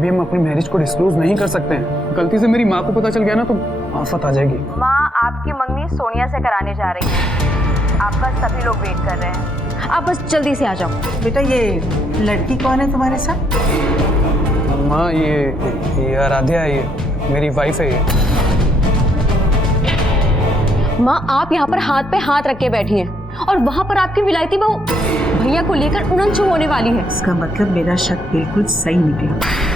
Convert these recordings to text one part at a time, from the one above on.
अभी हम अपनी मैरिज को डिस्क्लोज नहीं कर सकते हैं। गलती से मेरी माँ को पता चल गया ना तो आफत आ जाएगी। माँ आपकी मंगनी सोनिया से कराने जा रही है, आपका सभी लोग वेट कर रहे हैं, आप बस जल्दी से आ जाओ। बेटा ये लड़की कौन है तुम्हारे साथ? माँ ये आराध्या है, ये मेरी वाइफ है। ये माँ आप यहाँ पर हाथ पे हाथ रख के बैठी हैं और वहाँ पर आपकी विलायती बहू भैया को लेकर उड़न-छू होने वाली है। इसका मतलब मेरा शक बिल्कुल सही निकला।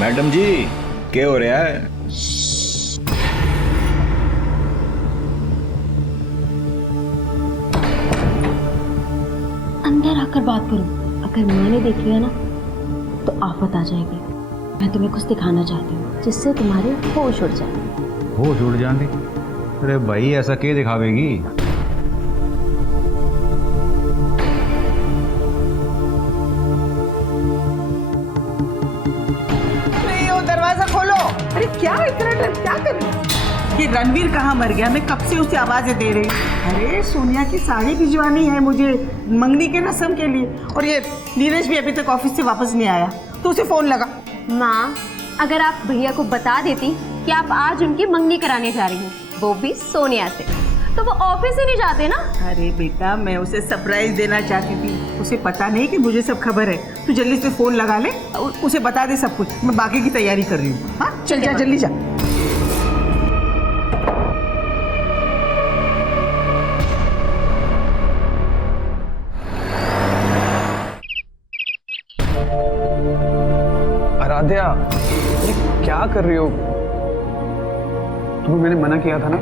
मैडम जी क्या हो रहा है? अंदर आकर बात करो, अगर मैंने देख लिया ना तो आफत आ जाएगी। मैं तुम्हें कुछ दिखाना चाहती हूँ जिससे तुम्हारे होश उड़ जाए। होश उड़ जाती? अरे भाई ऐसा क्या दिखावेगी? दरवाजा खोलो। अरे क्या इतना डर, क्या कर रही है? ये रणवीर कहाँ मर गया? मैं कब से उसे आवाजें दे रही। अरे सोनिया की साड़ी भिजवानी है मुझे मंगनी के रस्म के लिए, और ये नीरज भी अभी तक ऑफिस से वापस नहीं आया, तो उसे फोन लगा। माँ अगर आप भैया को बता देती कि आप आज उनकी मंगनी कराने जा रही हैं, वो भी सोनिया से, तो वो ऑफिस ही नहीं जाते ना। अरे बेटा मैं उसे सरप्राइज देना चाहती थी, उसे पता नहीं कि मुझे सब खबर है। तू जल्दी से फोन लगा ले, उसे बता दे सब कुछ, मैं बाकी की तैयारी कर रही हूँ। हाँ चल जा, जल्दी जा। आराध्या ये क्या कर रही हो? तुम्हें मैंने मना किया था ना,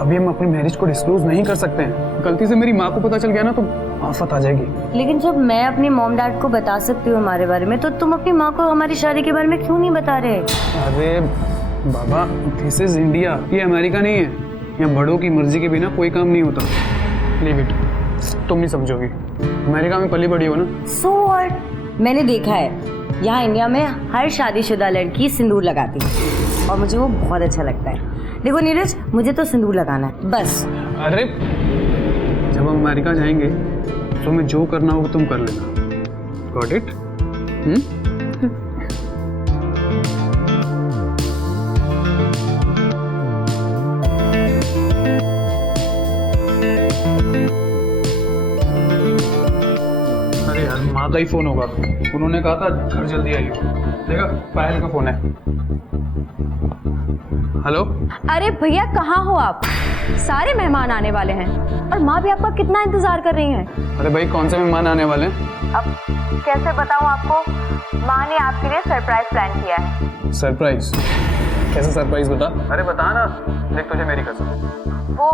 अभी हम अपनी मैरिज को डिस्क्लोज नहीं कर सकते हैं। गलती से मेरी माँ को पता चल गया ना तो आफत आ जाएगी। लेकिन जब मैं अपनी मॉम डैड को बता सकती हूँ हमारे बारे में, तो तुम अपनी माँ को हमारी शादी के बारे में क्यों नहीं बता रहे? अरे बाबा दिस इज इंडिया, ये अमेरिका नहीं है। यहाँ बड़ों की मर्जी के बिना कोई काम नहीं होता। लीव इट, तुम नहीं समझोगी, अमेरिका में पली बड़ी हो ना। So what? मैंने देखा है यहाँ इंडिया में हर शादीशुदा लड़की सिंदूर लगाती है और मुझे वो बहुत अच्छा लगता है। देखो नीरज, मुझे तो सिंदूर लगाना है बस। अरे जब हम अमेरिका जाएंगे तो मैं जो करना होगा तुम कर लेना। Got it? अरे यार माँ का ही फोन होगा, उन्होंने कहा था घर जल्दी आइए। देखा पायल का फोन है। हेलो। अरे भैया कहाँ हो आप? सारे मेहमान आने वाले हैं और माँ भी आपका कितना इंतजार कर रही हैं। अरे भाई कौन से मेहमान आने वाले हैं? अब कैसे बताऊँ आपको, माँ ने आपके लिए सरप्राइज प्लान किया है। सरप्राइज? कैसे सरप्राइज बता? अरे बता ना, देख तुझे मेरी कसम। वो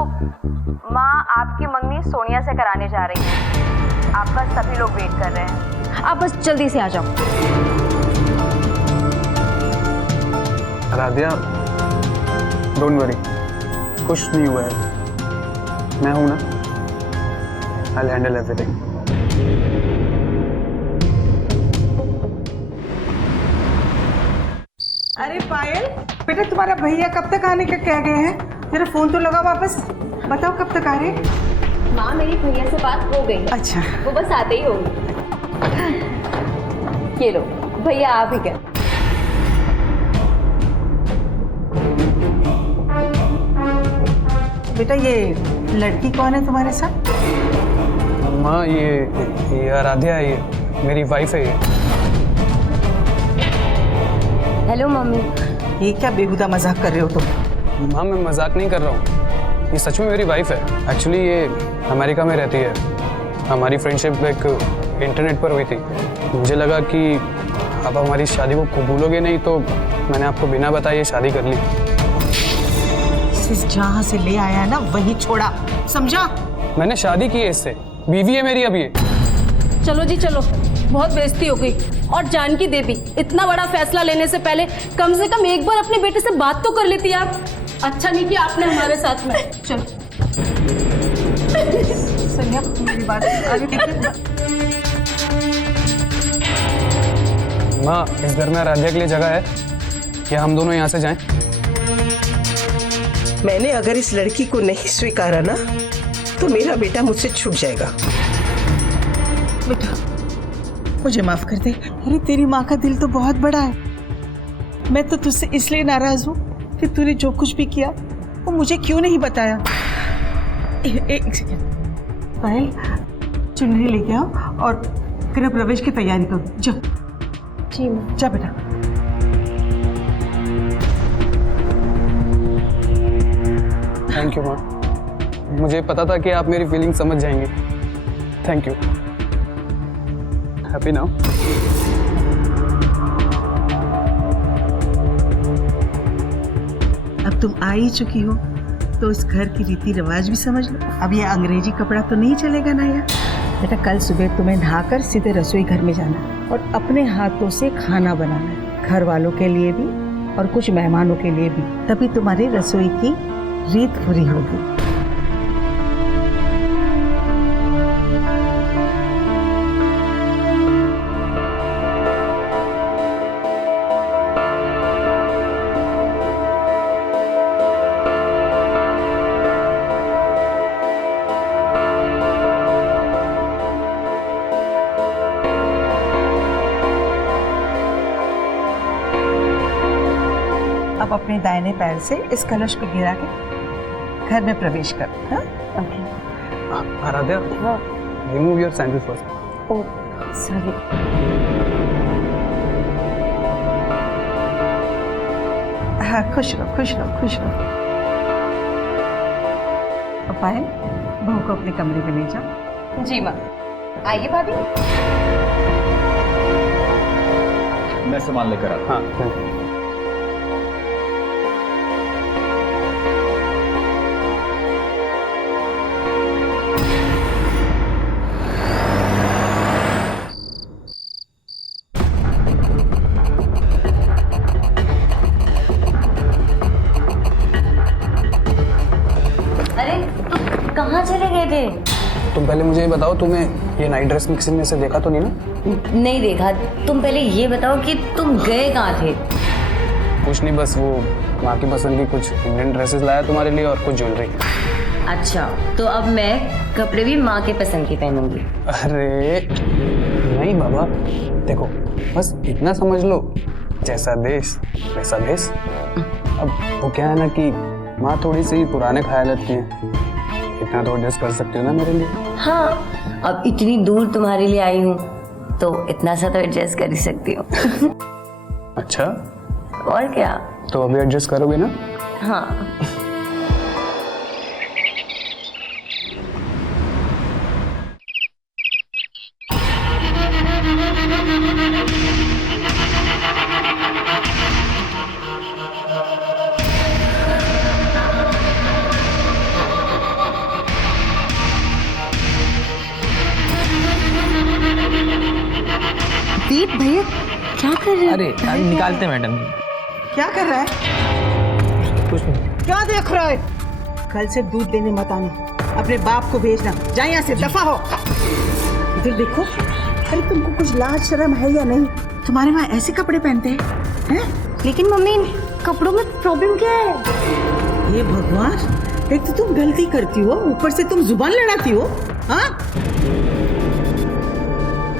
माँ आपकी मंगनी सोनिया से कराने जा रही है, आपका सभी लोग वेट कर रहे हैं, आप बस जल्दी से आ जाओ। आराध्या डोंट वरी, कुछ नहीं हुआ है, मैं हूं ना, आई विल हैंडल एवरीथिंग। अरे पायल बेटा, तुम्हारा भैया कब तक आने का कह गए हैं? तेरा फोन तो लगा वापस। बताओ कब तक आ रहे? माँ मेरी भैया से बात हो गई। अच्छा। वो बस आते ही होंगे। ये लो भैया आप ही क्या। बेटा ये लड़की कौन है तुम्हारे साथ? माँ ये आराध्या है, ये मेरी वाइफ है ये। Hello mummy. ये क्या बेहुदा मजाक कर रहे हो तुम? माँ मैं मजाक नहीं कर रहा हूँ, ये सच में मेरी वाइफ है। एक्चुअली ये अमेरिका में रहती है। हमारी फ्रेंडशिप एक इंटरनेट पर हुई थी। मुझे लगा कि आप हमारी शादी को कबूलोगे नहीं, तो मैंने आपको बिना बताए शादी कर ली। जहाँ से ले आया ना वही छोड़ा, समझा? मैंने शादी की है इससे, बीवी है मेरी अब ये। चलो जी चलो, बहुत बेइज्जती हो गई। और जानकी देवी, इतना बड़ा फैसला लेने से पहले कम से कम एक बार अपने बेटे से बात तो कर लेती आप। अच्छा नहीं किया आपने हमारे साथ में। चलो सनिया मेरी बात आगे देखिए। माँ इस घर में आराध्या के लिए जगह है, क्या हम दोनों यहाँ से जाएं? मैंने अगर इस लड़की को नहीं स्वीकारा ना तो मेरा बेटा मुझसे छूट जाएगा। बेटा मुझे माफ कर दे। अरे तेरी माँ का दिल तो बहुत बड़ा है। मैं तो तुझसे इसलिए नाराज हूँ कि तूने जो कुछ भी किया वो मुझे क्यों नहीं बताया। एक सेकंड पायल, चुनरी लेके आओ और गृह प्रवेश की तैयारी करो। जा जी माँ। जा बेटा। थैंक यू माँ, मुझे पता था कि आप मेरी फीलिंग समझ जाएंगे। Thank you. Happy now? अब तुम आ ही चुकी हो तो इस घर की रीति रिवाज भी समझ लो। अब ये अंग्रेजी कपड़ा तो नहीं चलेगा ना यार। बेटा कल सुबह तुम्हें नहाकर सीधे रसोई घर में जाना है और अपने हाथों से खाना बनाना है, घर वालों के लिए भी और कुछ मेहमानों के लिए भी। तभी तुम्हारी रसोई की रीत पूरी होगी। अब अपने दाहिने पैर से इस कलश को गिरा के घर में प्रवेश कर। हाँ? Aaradhya, remove your sandal first. Oh sorry. हाँ खुश रहो खुश रहो खुश रहो। अब पायल बहू को अपने कमरे में ले जाओ। जी माँ। आइए भाभी। मैं सामान लेकर आता हूँ। हाँ thank you। अरे तुम कहाँ चले गए थे? तुम पहले मुझे ये बताओ, तुम्हें ये नाइट ड्रेस में किसी ने से देखा तो नहीं ना? नहीं देखा। तुम पहले ये बताओ कि तुम गए कहाँ थे? कुछ नहीं, बस वो माँ की पसंद की कुछ इंडियन ड्रेसेस लाया तुम्हारे लिए और कुछ ज्वेलरी। अच्छा तो अब मैं कपड़े भी माँ के पसंद की पहनूंगी। अरे नहीं बाबा, देखो बस इतना समझ लो, जैसा देश वैसा भेष। अब वो क्या है ना कि माँ थोड़ी सी पुराने ख्याल की है, इतना तो एडजस्ट कर सकती हो ना मेरे लिए। हाँ अब इतनी दूर तुम्हारे लिए आई हूँ तो इतना सा तो एडजस्ट कर ही सकती हूँ। अच्छा और क्या। तो अभी एडजस्ट करोगे ना? हाँ। दीप भैया क्या कर रहे हैं? अरे निकालते मैडम जी। क्या कर रहा है? कुछ नहीं। क्या देख रहा है? कल से दूध देने मत आना, अपने बाप को भेजना। जा यहाँ से, दफा हो। इधर देखो, अरे तुमको कुछ लाज शर्म है या नहीं? तुम्हारे वहाँ ऐसे कपड़े पहनते हैं? लेकिन मम्मी इन कपड़ों में प्रॉब्लम क्या है? ये भगवान, एक तो तुम गलती करती हो, ऊपर से तुम जुबान लड़ाती हो। हाँ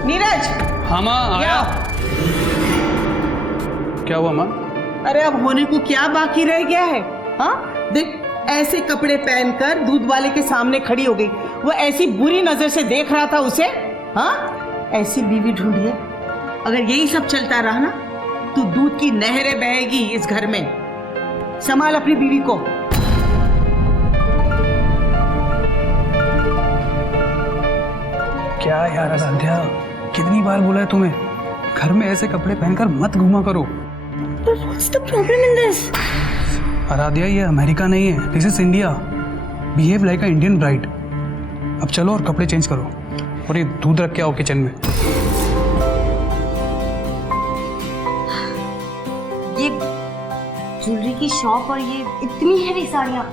नीरज। हाँ माँ आया। क्या हुआ माँ? अरे अब होने को क्या बाकी रह गया है? हाँ देख, ऐसे कपड़े पहनकर दूध वाले के सामने खड़ी हो गई। वो ऐसी बुरी नजर से देख रहा था उसे। हाँ ऐसी बीवी ढूंढी है। अगर यही सब चलता रहा ना तो दूध की नहरें बहेगी इस घर में। संभाल अपनी बीवी को। क्या यार आराध्या, कितनी बार बोला है तुम्हें, घर में ऐसे कपड़े पहनकर मत घूमा करो। What's the problem in this? Aaradhya ये अमेरिका नहीं है, this is India. Behave like a Indian bride. अब चलो और कपड़े चेंज करो और ये दूध रख के आओ किचन में। ये ज्वेलरी की शॉप और ये इतनी हैवी साड़ियाँ,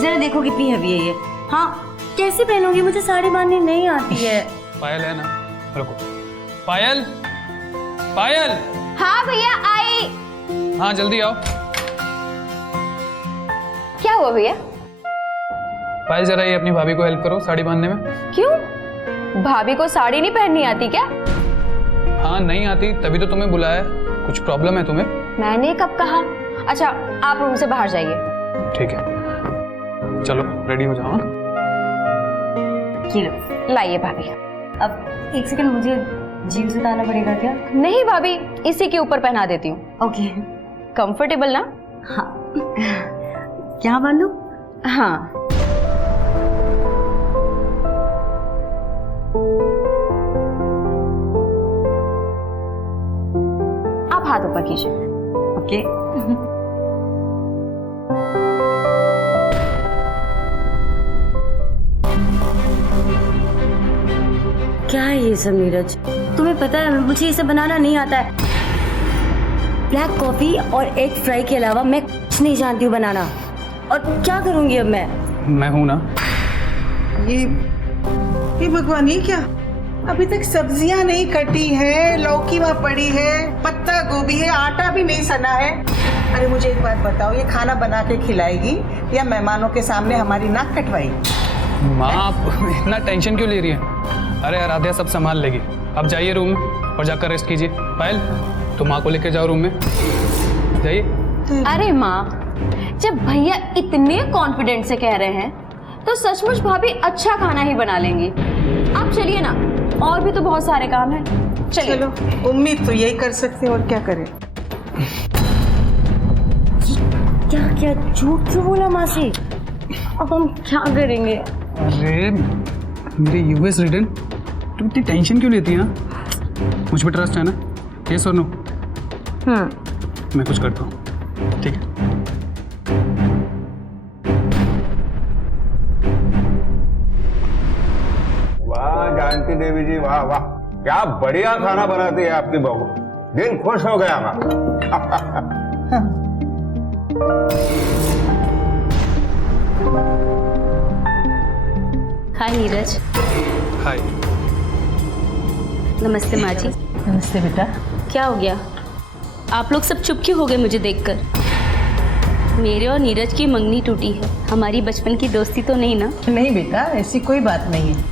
जरा देखो कितनी हैवी है ये। हाँ कैसे पहनोगी, मुझे साड़ी बांधनी नहीं आती है। पायल है ना, रुको। पायल, पायल। हाँ भैया आई। हाँ जल्दी आओ। क्या हुआ भैया? पायल जरा ये अपनी भाभी को हेल्प करो साड़ी बांधने में। क्यों, भाभी को साड़ी नहीं पहननी आती क्या? हाँ नहीं आती, तभी तो तुम्हें बुलाया। कुछ प्रॉब्लम है तुम्हें? मैंने कब कहा? अच्छा आप रूम से बाहर जाइए। ठीक है चलो रेडी हो जाओ। ये लो। लाइए भाभी। अब एक सेकंड, मुझे जीन्स उतारना पड़ेगा क्या? नहीं भाभी, इसी के ऊपर पहना देती हूँ। ओके। कंफर्टेबल ना? हाँ क्या बांधूं? हाँ। आप हाथ ऊपर कीजिए। ओके। क्या है ये सब नीरज? तुम्हें पता है मुझे ये सब बनाना नहीं आता है। ब्लैक कॉफी और एग फ्राई के अलावा मैं कुछ नहीं जानती हूँ बनाना। और क्या करूंगी अब मैं हूं ना। ये भगवान, ये क्या? अभी तक सब्जियां नहीं कटी है, लौकी वहाँ पड़ी है, पत्ता गोभी है, आटा भी नहीं सना है। अरे मुझे एक बात बताओ, ये खाना बना के खिलाएगी या मेहमानों के सामने हमारी नाक कटवाएगी? माँ आप इतना टेंशन क्यों ले रही है? अरे आराध्या सब संभाल लेगी। अब जाइए रूम में और जाकर रेस्ट कीजिए। पायल तो माँ को लेके जाओ रूम में, जाइए। अरे माँ, जब भैया इतने कॉन्फिडेंट से कह रहे हैं तो सचमुच भाभी अच्छा खाना ही बना लेंगी। आप चलिए ना, और भी तो बहुत सारे काम हैं। चलिए। चलो, उम्मीद तो यही कर सकते हैं, और क्या करें। क्या क्या झूठ क्यों बोला माँ से? अब हम क्या करेंगे? अरे मेरे यूएस रिटर्न, तुम इतनी टेंशन क्यों लेती हैं? मुझ पर ट्रस्ट है ना? ये सुनो, मैं कुछ करता हूँ, ठीक है? वाह जानकी देवी जी, वाह वाह, क्या बढ़िया खाना बनाती है आपकी बहू। दिल खुश हो गया हमारा। हाय नीरज। हाय। नमस्ते माँ जी। नमस्ते बेटा। क्या हो गया, आप लोग सब चुप क्यों हो गए मुझे देखकर? मेरे और नीरज की मंगनी टूटी है, हमारी बचपन की दोस्ती तो नहीं ना? नहीं बेटा, ऐसी कोई बात नहीं है।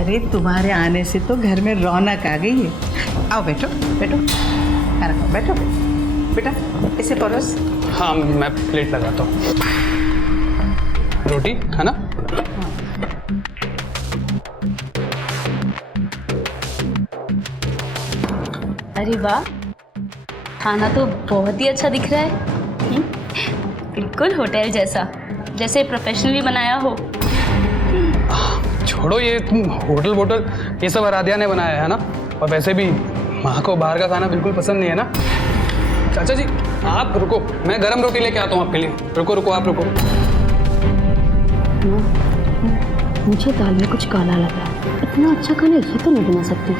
अरे तुम्हारे आने से तो घर में रौनक आ गई है। आओ बैठो बैठो, खाना खाओ, बैठो बेटा, इसे परोस। हाँ मैं प्लेट लगाता हूँ। रोटी खाना। अरे वाह, खाना तो बहुत ही अच्छा दिख रहा है। बिल्कुल होटल जैसा, जैसे प्रोफेशनली बनाया हो। छोड़ो ये तुम होटल वोटल, ये सब आराध्या ने बनाया है ना। और वैसे भी माँ को बाहर का खाना बिल्कुल पसंद नहीं है ना। चाचा जी आप रुको, मैं गरम रोटी लेके आता हूँ आपके लिए। रुको रुको, आप रुको। मुझे दाल में कुछ काला लगा, इतना अच्छा खाना ये तो नहीं बना सकती।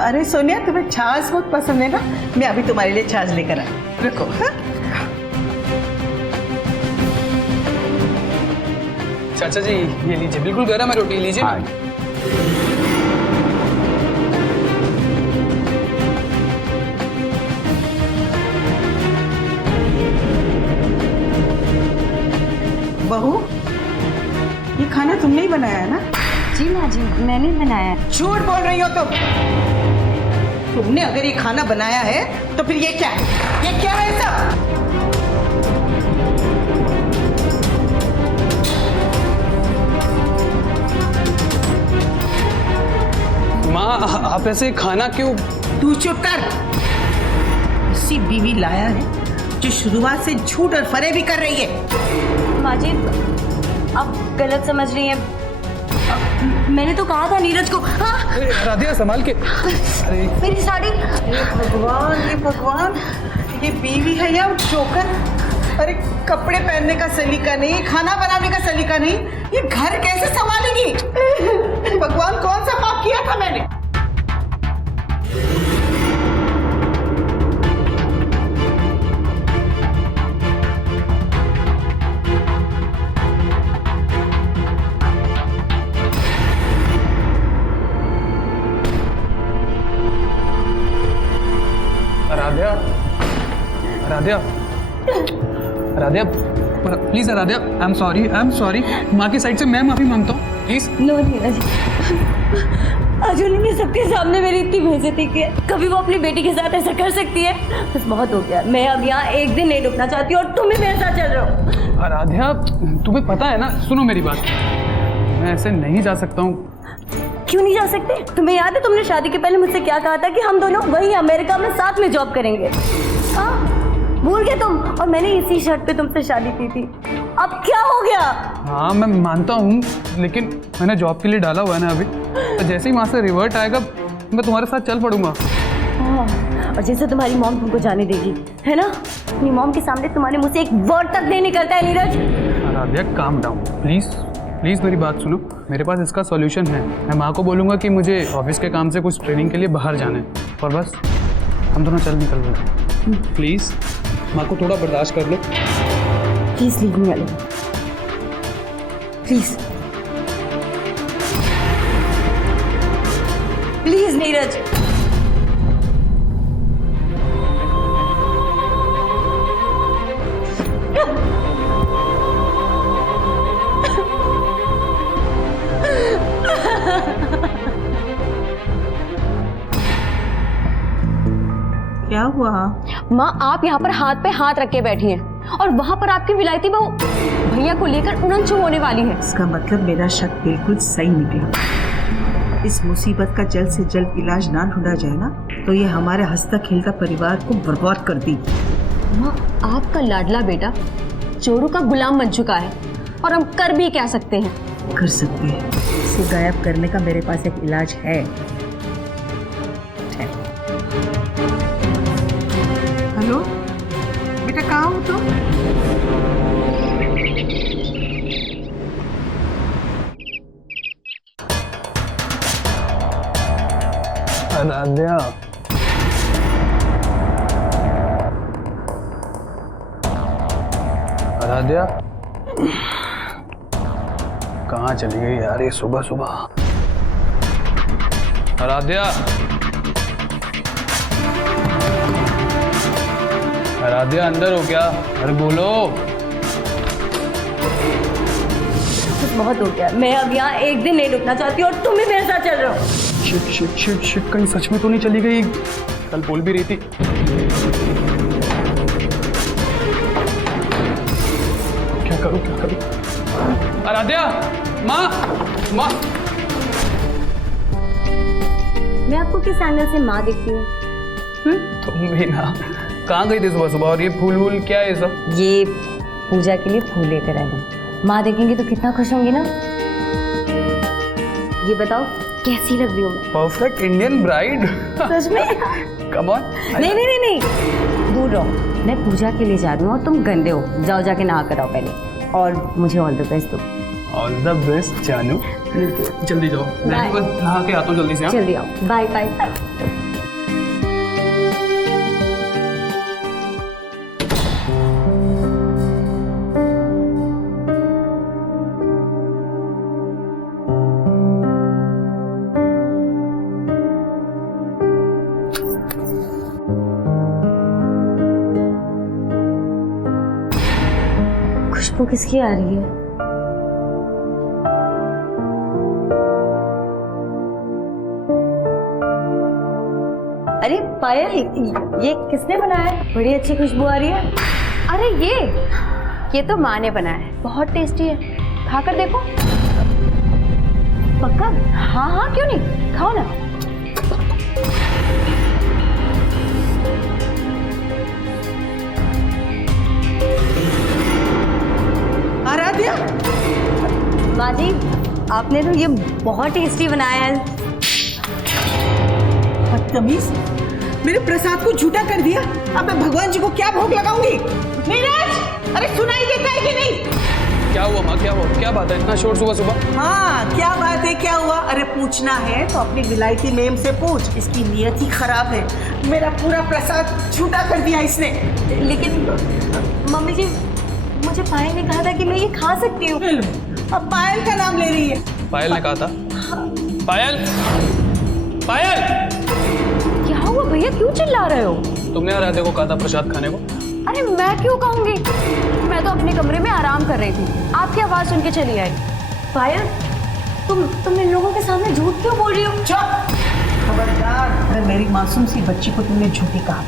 अरे सोनिया, तुम्हें छाछ बहुत पसंद है ना? मैं अभी तुम्हारे लिए छाछ लेकर आई, रुको। हाँ? चाचा जी ये लीजिए, बिल्कुल गर्म है रोटी, लीजिए। हाँ। बहू, ये खाना तुमने ही बनाया है ना? जी माँ जी, मैंने बनाया। झूठ बोल रही हो तुम। तुमने अगर ये खाना बनाया है तो फिर ये क्या है? ये क्या है सब? माँ आप ऐसे खाना क्यों? तू चुप कर। ऐसी बीवी लाया है जो शुरुआत से झूठ और फरेबी कर रही है। माँ जी, आप गलत समझ रही हैं। मैंने तो कहा था नीरज को। हाँ, राधिया संभाल के। अरे मेरी साड़ी। ये भगवान, ये बीवी है या जोकर? अरे कपड़े पहनने का सलीका नहीं, खाना बनाने का सलीका नहीं, ये घर कैसे संभालेगी? भगवान, कौन सा पाप किया था मैंने? Radhiya, Radhiya, Radhiya, please Radhiya, I am sorry. माँ की साइड से मैं माफी मांगता हूँ, प्लीज। नो नीरज, आज उन्होंने सबके सामने मेरी इतनी बेइज्जती की है, कभी वो अपनी बेटी के साथ ऐसा कर सकती है? बस बहुत हो गया। मैं अब यहाँ एक दिन नहीं रुकना चाहती और तुम भी मेरे साथ चल रहे हो। राधिया, तुम्हें पता है ना, सुनो मेरी बात, मैं ऐसे नहीं जा सकता हूँ। क्यों नहीं जा सकते? तुम्हें याद है तुमने शादी के पहले मुझसे क्या कहा था कि हम दोनों वही अमेरिका में साथ में जॉब करेंगे? हाँ, भूल गए तुम? और मैंने इसी शर्त पे तुमसे शादी की थी। अब क्या हो गया? हाँ मैं मानता हूँ, लेकिन मैंने जॉब के लिए डाला हुआ है ना अभी, तो जैसे ही वहाँ से रिवर्ट आएगा मैं तुम्हारे साथ चल पड़ूंगा। हाँ, और जैसे तुम्हारी मॉम तुमको जाने देगी, है ना? अपनी मॉम के सामने तुम्हारे मुंह से एक वर्ड तक नहीं निकलता है Neeraj. Radhiya calm down please, please मेरी बात सुनो। मेरे पास इसका सॉल्यूशन है। मैं माँ को बोलूँगा कि मुझे ऑफिस के काम से कुछ ट्रेनिंग के लिए बाहर जाना है, और बस हम दोनों चल निकल रहे हैं। प्लीज़ माँ को थोड़ा बर्दाश्त कर लो। Please leave me alone, please please Neeraj. क्या हुआ? माँ, आप यहाँ पर हाथ पे हाथ रख के बैठी हैं और वहाँ पर आपकी विलायती बहू भैया को लेकर उड़न-छू होने वाली है। इसका मतलब मेरा शक बिल्कुल सही निकला। इस मुसीबत का जल्द से जल्द इलाज ना ढूंढा जाए ना, तो ये हमारे हंसता खेलता परिवार को बर्बाद कर दी। माँ, आपका लाडला बेटा चोरों का गुलाम बन चुका है और हम कर भी क्या सकते हैं? कर सकते हैं। इसे गायब करने का मेरे पास एक इलाज है। हेलो बेटा, कहाँ हो तुम? राधिया, राधिया कहाँ चली गई यार ये सुबह सुबह? राधिया, राधिया अंदर हो क्या? अरे बोलो। बहुत हो गया। मैं अब यहाँ एक दिन नहीं रुकना चाहती और तुम भी मेरे साथ चल रहे हो। शिट शिट शिट शिट, कहीं सच में तो नहीं चली गई? कल बोल भी रही थी। क्या करूं क्या करूं? राधिया, माँ माँ। मैं आपको किस एंगल से माँ दिखती हूँ? तुम भी ना, कहाँ गई थी सुबह सुबह? और ये फूल वूल क्या है ये सब? ये पूजा के लिए फूल लेकर आई हूँ। माँ देखेंगी तो कितना खुश होंगी ना। ये बताओ कैसी लग रही हूँ मैं? Perfect Indian bride. सच में? Come on. नहीं नहीं नहीं नहीं, दूर रहो। मैं पूजा के लिए जा रही हूँ और तुम गंदे हो। जाओ जाके नहा कर आओ पहले, और मुझे ऑल द बेस्ट दो। ऑल द बेस्ट जानू। जल्दी जाओ, मैं भी बस नहा के आता हूँ जल्दी से। हाँ? जल्दी आओ। Bye bye. खुशबू किसकी आ रही है? पायल, ये किसने बनाया है? बड़ी अच्छी खुशबू आ रही है। अरे ये तो माँ ने बनाया है, बहुत टेस्टी है, खाकर देखो। पक्का? हाँ हाँ, क्यों नहीं, खाओ ना। आराध्या, माँ जी, आपने तो ये बहुत टेस्टी बनाया है। बदतमीज, मेरे प्रसाद को झूठा कर दिया। अब मैं भगवान जी को क्या भोग लगाऊंगी? नीरज, अरे सुनाई देता है कि नहीं? क्या हुआ माँ, क्या हुआ, क्या बात है, इतना शोर सुबह सुबह? हाँ, क्या बात है, क्या हुआ? अरे पूछना है तो अपनी विलायती मेम से पूछ, इसकी नीयत ही खराब है। मेरा पूरा प्रसाद झूठा कर दिया इसने। लेकिन मम्मी जी, मुझे पायल ने कहा था कि मैं ये खा सकती हूँ। अब पायल का नाम ले रही है। पायल ने कहा था? पायल, पायल, क्या हुआ भैया, क्यों चिल्ला रहे हो? तुमने आराध्या को कहा था प्रसाद खाने को? अरे मैं क्यों कहूँगी, मैं तो अपने कमरे में आराम कर रही थी, आपकी आवाज़ सुन के चली आई। पायल, तुम इन लोगों के सामने झूठ क्यों बोल रही हो? चुप, खबरदार। अरे मेरी मासूम सी बच्ची को तुमने झूठी कहा।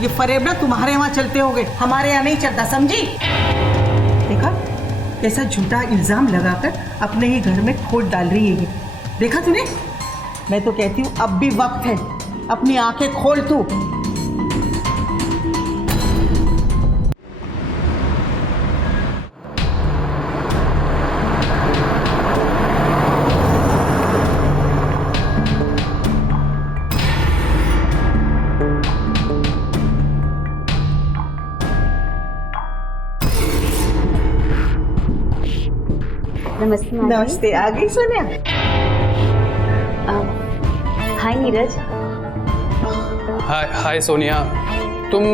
ये फरेब ना तुम्हारे वहाँ चलते होंगे, हमारे यहाँ नहीं चलता, समझी? देखा कैसा झूठा इल्जाम लगाकर अपने ही घर में खोट डाल रही है ये। देखा तूने? मैं तो कहती हूँ अब भी वक्त है, अपनी आंखें खोल तू। नमस्ते माँ जी। नमस्ते, आ गई सोनिया? हाय नीरज। हाय हाय सोनिया, तुम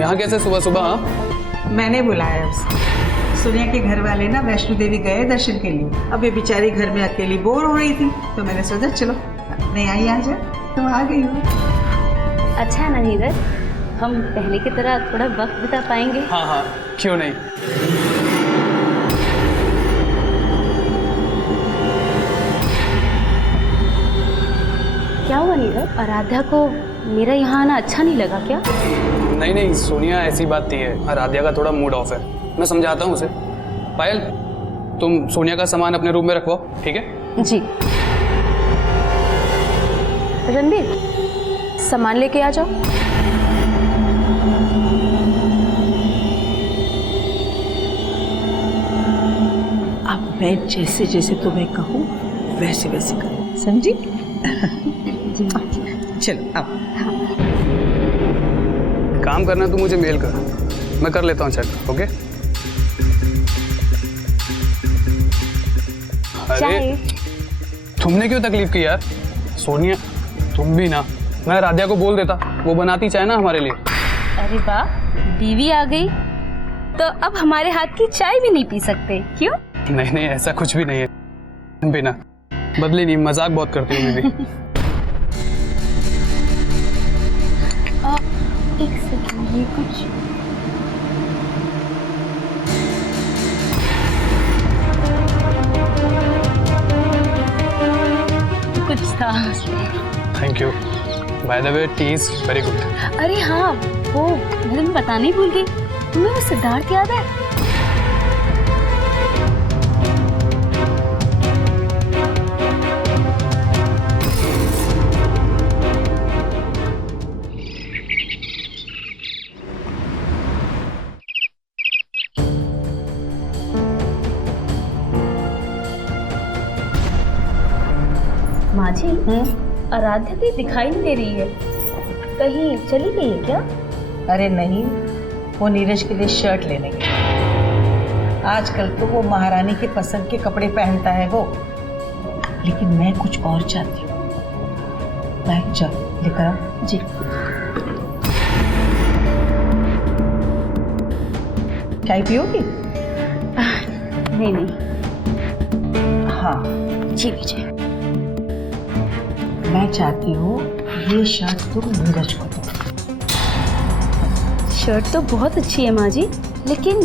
यहाँ कैसे सुबह सुबह? हाँ, मैंने बुलाया उसे। सोनिया के घर वाले ना वैष्णो देवी गए दर्शन के लिए। अब ये बेचारी घर में अकेली बोर हो रही थी, तो मैंने सोचा चलो नहीं आई आ जाए, तुम आ गई हो। अच्छा है ना नीरज, हम पहले की तरह थोड़ा वक्त बिता पाएंगे। हाँ हाँ, क्यों नहीं। क्या हुआ नीरज, आराध्या को मेरा यहाँ आना अच्छा नहीं लगा क्या? नहीं नहीं सोनिया, ऐसी बात नहीं है, आराध्या का थोड़ा मूड ऑफ है, मैं समझाता हूँ उसे। पायल, तुम सोनिया का सामान अपने रूम में रखवाओ, ठीक है? जी। रणबीर, सामान लेके आ जाओ। अब मैं जैसे जैसे तुम्हें कहूँ वैसे वैसे करो, समझी? चलो अब काम करना तू मुझे मेल कर, मैं कर लेता हूँ चेक, ओके? अरे तुमने क्यों तकलीफ की यार? सोनिया, तुम भी ना, मैं राध्या को बोल देता, वो बनाती चाय ना हमारे लिए। अरे वाह, बीवी आ गई तो अब हमारे हाथ की चाय भी नहीं पी सकते, क्यों? नहीं नहीं, ऐसा कुछ भी नहीं है। बिना बदली नहीं, मजाक बहुत करती हूँ बीवी। एक सेकंड, ये कुछ था। Thank you. By the way, T is very good. अरे हाँ, वो मैं तुम्हें बताना ही भूल गई, तुम्हें वो सिद्धार्थ याद है? माँ जी, आराध्या भी दिखाई नहीं दे रही है, कहीं चली गई है क्या? अरे नहीं, वो नीरज के लिए शर्ट लेने गई। आजकल तो वो महारानी के पसंद के कपड़े पहनता है वो, लेकिन मैं कुछ और चाहती हूँ। मैं जाओ लेकर आओ। जी। चाय पियोगी? नहीं नहीं। हाँ जी लीजिए। मैं चाहती हूँ ये शर्ट तुम नीरज को दो। शर्ट तो बहुत अच्छी है माँ जी, लेकिन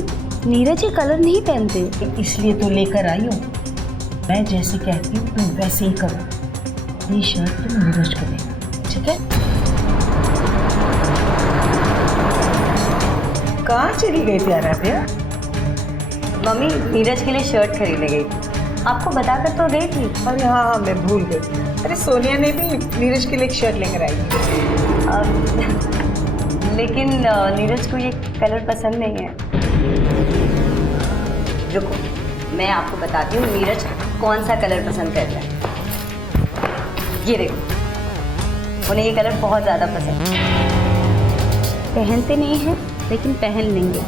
नीरज ये कलर नहीं पहनते। इसलिए तो लेकर आई हूँ। मैं जैसे कहती हूँ तुम वैसे ही करो। ये शर्ट तुम नीरज को देना, ठीक है? कहाँ चली गई थी आराध्या? मम्मी नीरज के लिए शर्ट खरीदने गई थी, आपको बताकर तो गई थी। अरे हाँ हाँ, मैं भूल गई। अरे सोनिया ने भी नीरज के लिए एक शर्ट लेकर आई थी। लेकिन नीरज को ये कलर पसंद नहीं है। रुको मैं आपको बताती हूँ नीरज कौन सा कलर पसंद करता है। ये देखो, उन्हें ये कलर बहुत ज़्यादा पसंद है। पहनते नहीं है लेकिन पहन लेंगे।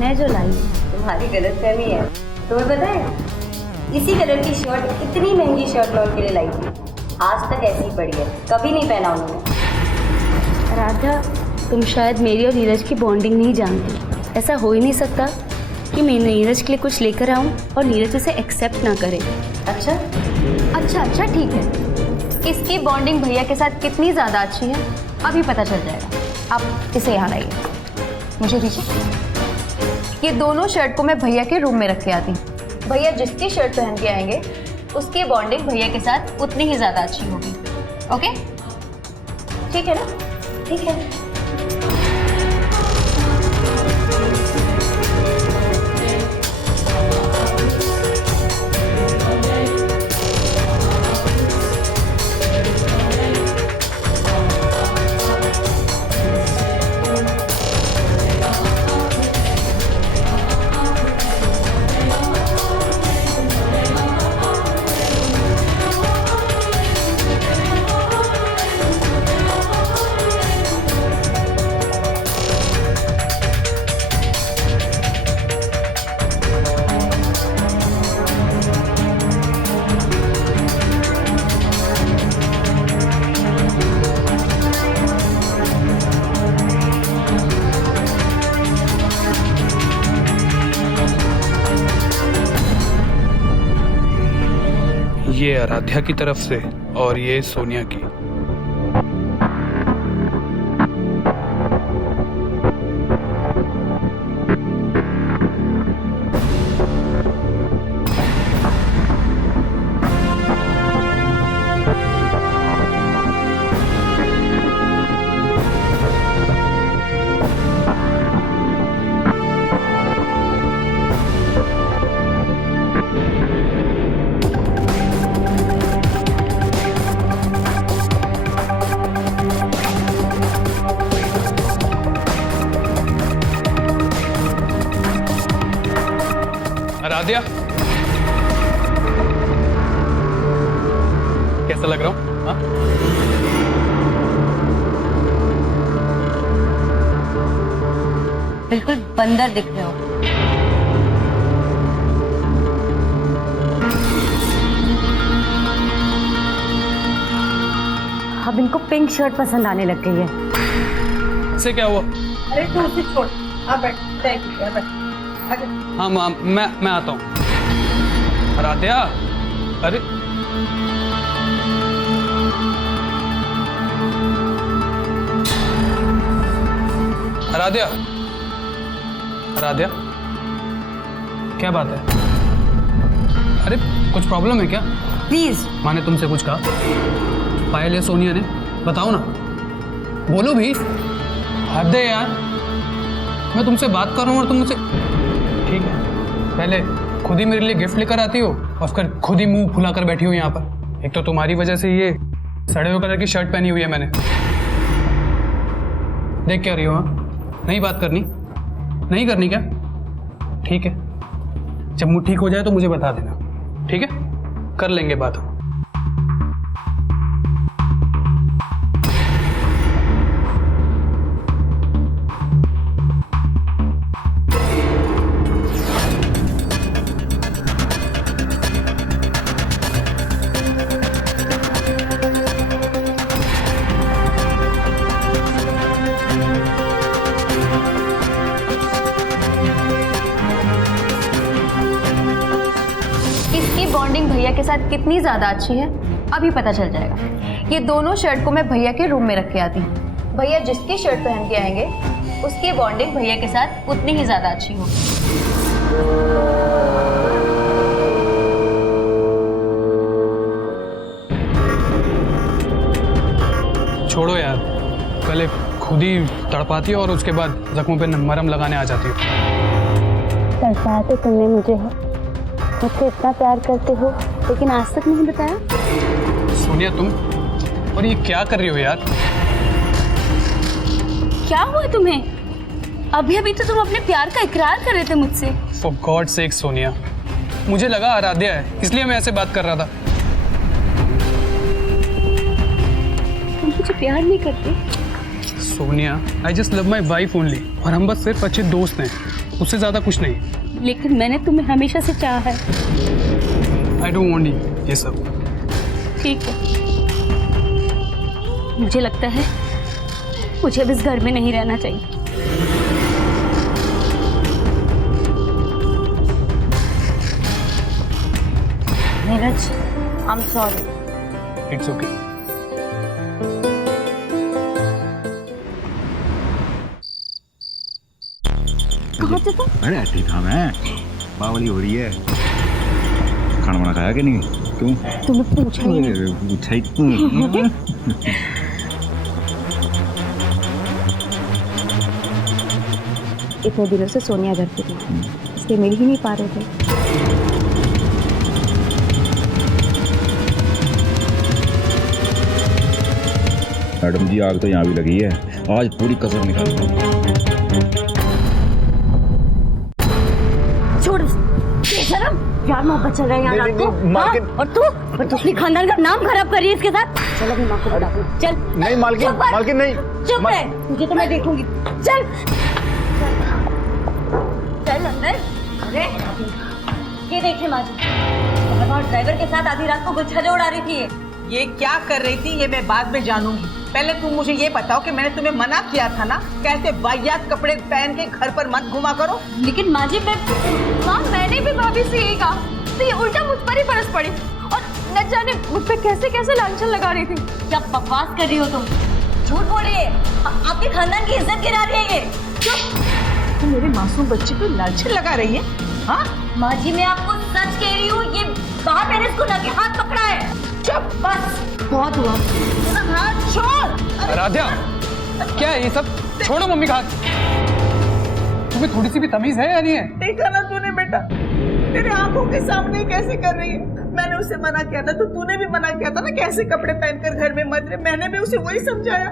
मैं जो लाई तुम्हारी गलतफहमी है। तुम्हें पता है इसी कलर की शर्ट, इतनी महंगी शर्ट मैं उनके लिए लाई थी, आज तक ऐसी ही पड़ी है, कभी नहीं पहना उन्होंने। राधा, तुम शायद मेरी और नीरज की बॉन्डिंग नहीं जानती। ऐसा हो ही नहीं सकता कि मैं नीरज के लिए कुछ लेकर आऊँ और नीरज उसे एक्सेप्ट ना करे। अच्छा ठीक है। इसकी बॉन्डिंग भैया के साथ कितनी ज़्यादा अच्छी है अभी पता चल जाएगा। आप इसे यहाँ लाइए, मुझे दीजिए। ये दोनों शर्ट को मैं भैया के रूम में रख के आती। भैया जिसकी शर्ट पहन के आएंगे उसकी बॉन्डिंग भैया के साथ उतनी ही ज़्यादा अच्छी होगी। ओके, ठीक है ना? ठीक है। ये आराध्या की तरफ से और ये सोनिया की। आराध्या, कैसा लग रहा हूँ? हाँ? बिल्कुल बंदर दिख रहे हो। अब इनको पिंक शर्ट पसंद आने लग गई है। इससे क्या हुआ? अरे तू उसे छोड़, आ बैठ, बैठ। हाँ मैं आता हूँ। आराध्या, अरे आराध्या, आराध्या, क्या बात है? अरे कुछ प्रॉब्लम है क्या? प्लीज। माँ ने तुमसे कुछ कहा? पायल या सोनिया ने? बताओ ना, बोलो भी। हद है यार, मैं तुमसे बात कर रहा हूँ और तुम मुझसे। ठीक है, पहले खुद ही मेरे लिए गिफ्ट लेकर आती हो और फिर खुद ही मुंह फुलाकर बैठी हो यहाँ पर। एक तो तुम्हारी वजह से ये सड़े हुए कलर की शर्ट पहनी हुई है मैंने। देख क्या रही हो? हाँ, नहीं बात करनी? नहीं करनी क्या? ठीक है, जब मुझ ठीक हो जाए तो मुझे बता देना, ठीक है? कर लेंगे बात। बॉन्डिंग भैया के साथ कितनी ज़्यादा अच्छी है अभी पता चल जाएगा। ये दोनों शर्ट को मैं भैया के रूम में रख के आती हूँ। भैया जिसकी शर्ट पहन के आएंगे उसकी बॉन्डिंग भैया के साथ उतनी ही ज़्यादा अच्छी होगी। छोड़ो यार, पहले खुद ही तड़पाती हो और उसके बाद जख्मों पे मरहम लगाने आ जाती हो। तड़पाया तो तुमने मुझे है, मुझसे इतना प्यार करते हो लेकिन आज तक नहीं बताया। सोनिया तुम और ये क्या कर रही हो यार? क्या हुआ तुम्हें? अभी अभी तो तुम अपने प्यार का इकरार कर रहे थे मुझसे। फॉर गॉड सेक सोनिया, मुझे लगा आराध्या है इसलिए मैं ऐसे बात कर रहा था। तुम मुझे प्यार नहीं करते? Sonia, I just love my wife only, और हम बस सिर्फ अच्छे दोस्त हैं, उससे ज्यादा कुछ नहीं। लेकिन मैंने तुम्हें हमेशा से चाहा है। आई डोंट वांट ये सब। ठीक है, मुझे लगता है मुझे अब इस घर में नहीं रहना चाहिए। Neeraj, I am sorry. It's okay. कहाँ थे तुम? अरे ठीक था मैं, बावली हो रही है। खाना वाना खाया कि नहीं? क्यों? तुम्हें पूछा ही नहीं। पूछा ही क्यों? इतने दिनों से सोनिया घर पे थी, इसलिए मिल ही नहीं पा रहे थे। मैडम जी आग तो यहाँ भी लगी है, आज पूरी कसर निकाल। छोड़, बेशरम, यार मोहब्बत चल रहा है यहाँ रात को। मालकिन। हाँ? और तू अपनी खानदान का नाम खराब कर रही है इसके साथ। चल अभी माँ को बता दो। चल। नहीं मालकिन, चुप कर। मालकिन नहीं। चुप है, तुझे तो मैं देखूंगी। चल चल अंदर। अरे ये देखिए माँ जी, ड्राइवर के साथ आधी रात को गुच्छा जो उड़ा रही थी ये क्या कर रही थी ये मैं बाद में जानूंगी। पहले तुम मुझे ये बताओ कि मैंने तुम्हें मना किया था ना, कैसे वाहियात कपड़े पहन के घर पर मत घुमा करो। लेकिन माँ जी माँ मैंने भी भाभी से यही कहा, तो ये उल्टा मुझ पर ही बरस पड़ी और न जाने मुझ पे कैसे कैसे लांछन लगा रही थी। क्या बकवास कर रही हो तुम? झूठ बोल रही है, आपके खानदान की इज्जत गिरा रही है ये। चुप। तुम मेरे मासूम बच्चे को लालच लगा रही है? हाँ माँ जी मैं आपको सच कह रही हूँ, ये बाहर मैंने इसको लगे हाथ पकड़ा है। चुप, बस बहुत हुआ। हाथ छोड़। आराध्या, क्या है ये सब? छोड़ो मम्मी का हाथ। तुम्हें थोड़ी सी भी तमीज है या नहीं है? देखा ना तूने बेटा, तेरे आंखों के सामने कैसे कर रही है। मैंने उसे मना किया था तो तूने भी मना किया था ना, कैसे कपड़े पहनकर घर में मत रहे। मैंने भी उसे वही समझाया,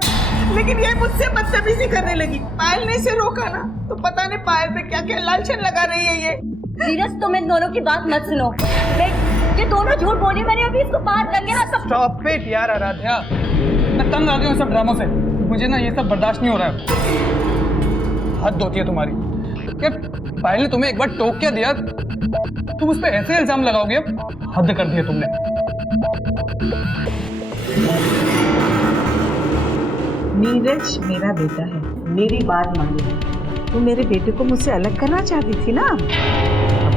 लेकिन ये मुझसे बदतमीजी करने लगी। पायल ने इसे रोका ना, तो पता नहीं पायल पे क्या क्या लालचन लगा रही है ये। नीरज तुम इन दोनों की बात मत सुनो, ये दोनों झूठ बोली। मैंने अभी इसको बात लगे ना सब। स्टॉप इट यार आराध्या, मैं तंग आ गया हूँ सब ड्रामों से। मुझे ना ये सब बर्दाश्त नहीं हो रहा है। हद होती है तुम्हारी। क्या पायल ने तुम्हें एक बार टोक क्या दिया, तुम उस पर ऐसे इल्जाम लगाओगे? अब हद कर दिया तुमने। नीरज मेरा बेटा है, मेरी बात मानेगा। तू मेरे बेटे को मुझसे अलग करना चाहती थी ना, अब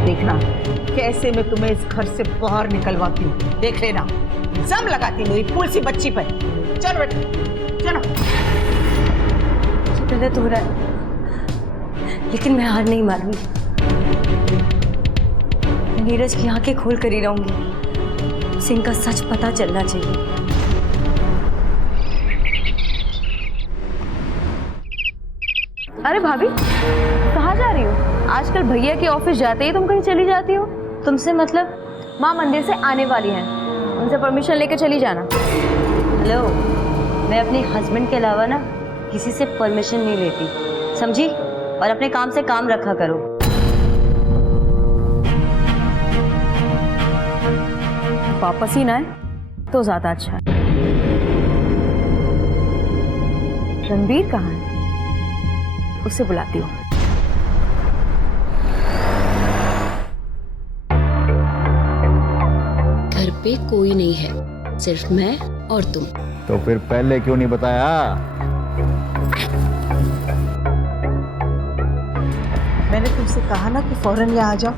देखना कैसे मैं तुम्हें इस घर से बाहर निकलवाती हूँ। देख लेना, इल्जाम लगाती मेरी फूल सी बच्ची पर। चल बेटा चलो। गलत हो रहा है लेकिन मैं हार नहीं मानूंगी। मैं नीरज की आंखें खोल कर ही रहूंगी, उसे इनका सच पता चलना चाहिए। अरे भाभी कहाँ जा रही हो? आजकल भैया के ऑफिस जाते ही तुम कहीं चली जाती हो। तुमसे मतलब? माँ मंदिर से आने वाली हैं, उनसे परमिशन लेके चली जाना। हेलो, मैं अपने हस्बैंड के अलावा ना किसी से परमिशन नहीं लेती, समझी? और अपने काम से काम रखा करो। वापस ही ना है तो ज्यादा अच्छा है। रणबीर कहाँ है? उससे बुलाती हूँ। घर पे कोई नहीं है, सिर्फ मैं और तुम। तो फिर पहले क्यों नहीं बताया? मैंने तुमसे कहा ना कि फौरन यहाँ आ जाओ।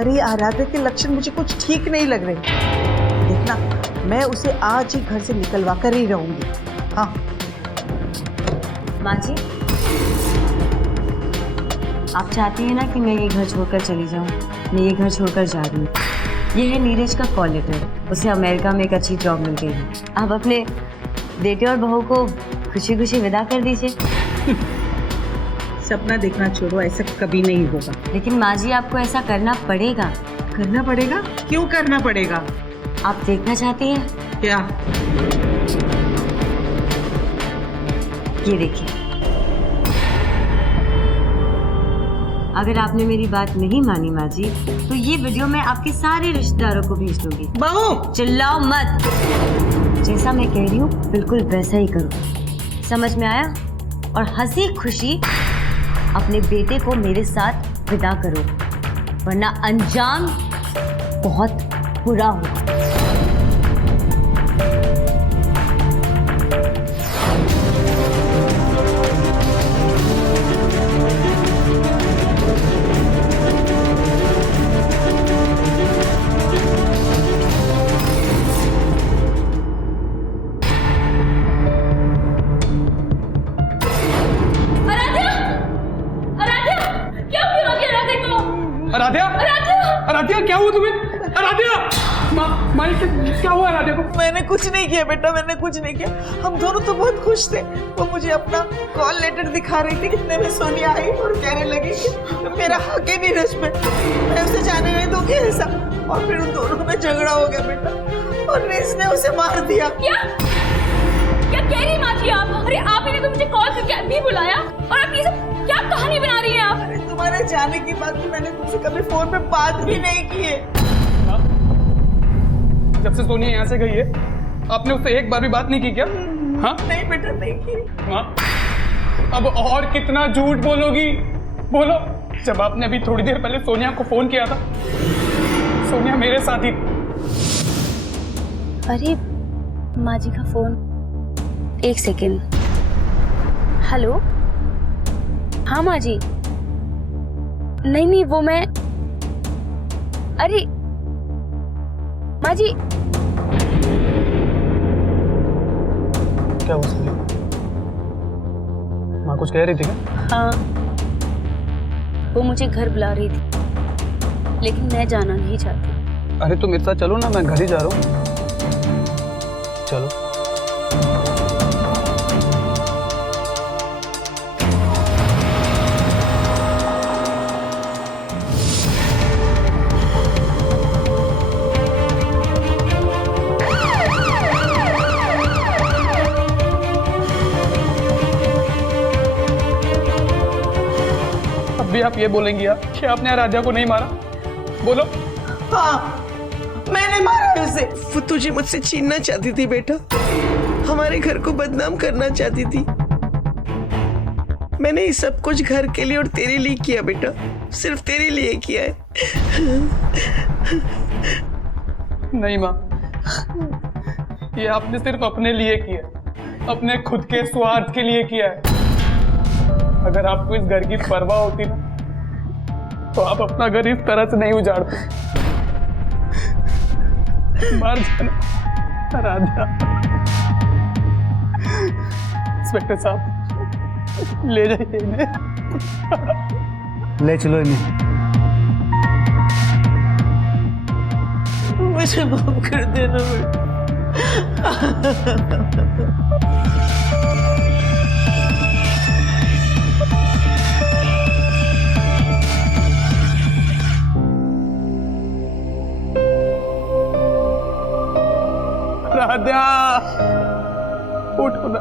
अरे आराध्या के लक्षण मुझे कुछ ठीक नहीं लग रहे। देखना मैं उसे आज ही घर से निकलवा कर ही रहूंगी। हाँ माँ जी, आप चाहती हैं ना कि मैं ये घर छोड़कर चली जाऊँ? मैं ये घर छोड़कर जा रही हूँ। ये है नीरज का कॉल लेटर, उसे अमेरिका में एक अच्छी जॉब मिल गई है। आप अपने बेटे और बहू को खुशी खुशी विदा कर दीजिए। सपना देखना छोड़ो, ऐसा कभी नहीं होगा। लेकिन माँ जी आपको ऐसा करना पड़ेगा। करना पड़ेगा? क्यों करना पड़ेगा? आप देखना चाहती हैं? क्या? ये देखिए, अगर आपने मेरी बात नहीं मानी माँ जी, तो ये वीडियो मैं आपके सारे रिश्तेदारों को भेज दूंगी। बहू चिल्लाओ मत, जैसा मैं कह रही हूँ बिल्कुल वैसा ही करो, समझ में आया? और हंसी खुशी अपने बेटे को मेरे साथ विदा करो, वरना अंजाम बहुत बुरा होगा। आराध्या, आराध्या क्या हुआ तुम्हें? आराध्या, माँ क्या हुआ आराध्या को? मैंने कुछ नहीं किया बेटा, मैंने कुछ नहीं किया। हम दोनों तो बहुत खुश थे। वो मुझे अपना कॉल लेटर दिखा रही थी, इतने में सोनिया आई और कहने लगी कि मेरा हक है नीरज पे, मैं उसे जाने नहीं दूंगी ऐसा। और फिर उन दोनों में झगड़ा हो गया बेटा, और नीरज ने उसे मार दिया। क्या कह रही माँ जी आप? अरे आप ही ने तो मुझे कॉल करके अभी बुलाया, और आप ये सब क्या कहानी बना रही हैं आप? अरे तुम्हारे जाने के बाद भी मैंने तुमसे कभी फोन पे बात भी नहीं की है। जब से सोनिया यहाँ से गई है, आपने उससे एक बार भी बात नहीं की क्या? हाँ? नहीं बेटा, नहीं की। हाँ? अब और कितना झूठ बोलोगी? बोलो। जब आपने अभी थोड़ी देर पहले सोनिया को फोन किया था, सोनिया मेरे साथ ही। अरे माँ जी का फोन, एक सेकेंड। हेलो, हाँ माँ जी। नहीं वो मैं, अरे माँ जी। क्या हुआ सोनिया? माँ कुछ कह रही थी क्या? हाँ, वो मुझे घर बुला रही थी, लेकिन मैं जाना नहीं चाहती। अरे तुम मेरे साथ चलो ना, मैं घर ही जा रहा हूँ। चलो। अब भी आप ये बोलेंगी आप कि आपने आराध्या को नहीं मारा? बोलो। हाँ, मैंने मारा है उसे। वो तुझे मुझसे छीनना चाहती थी बेटा, हमारे घर को बदनाम करना चाहती थी। मैंने ये सब कुछ घर के लिए और तेरे लिए किया बेटा, सिर्फ तेरे लिए किया है। नहीं माँ, ये आपने सिर्फ अपने लिए किया, अपने खुद के स्वार्थ के लिए किया है। अगर आपको इस घर की परवाह होती ना, तो आप अपना घर इस तरह से नहीं उजाड़ते। मार जाना राधा। इंस्पेक्टर साहब, ले जाइए इन्हें। ले चलो इन्हें। मुझे माफ कर देना बेटा। राधा, उठो ना।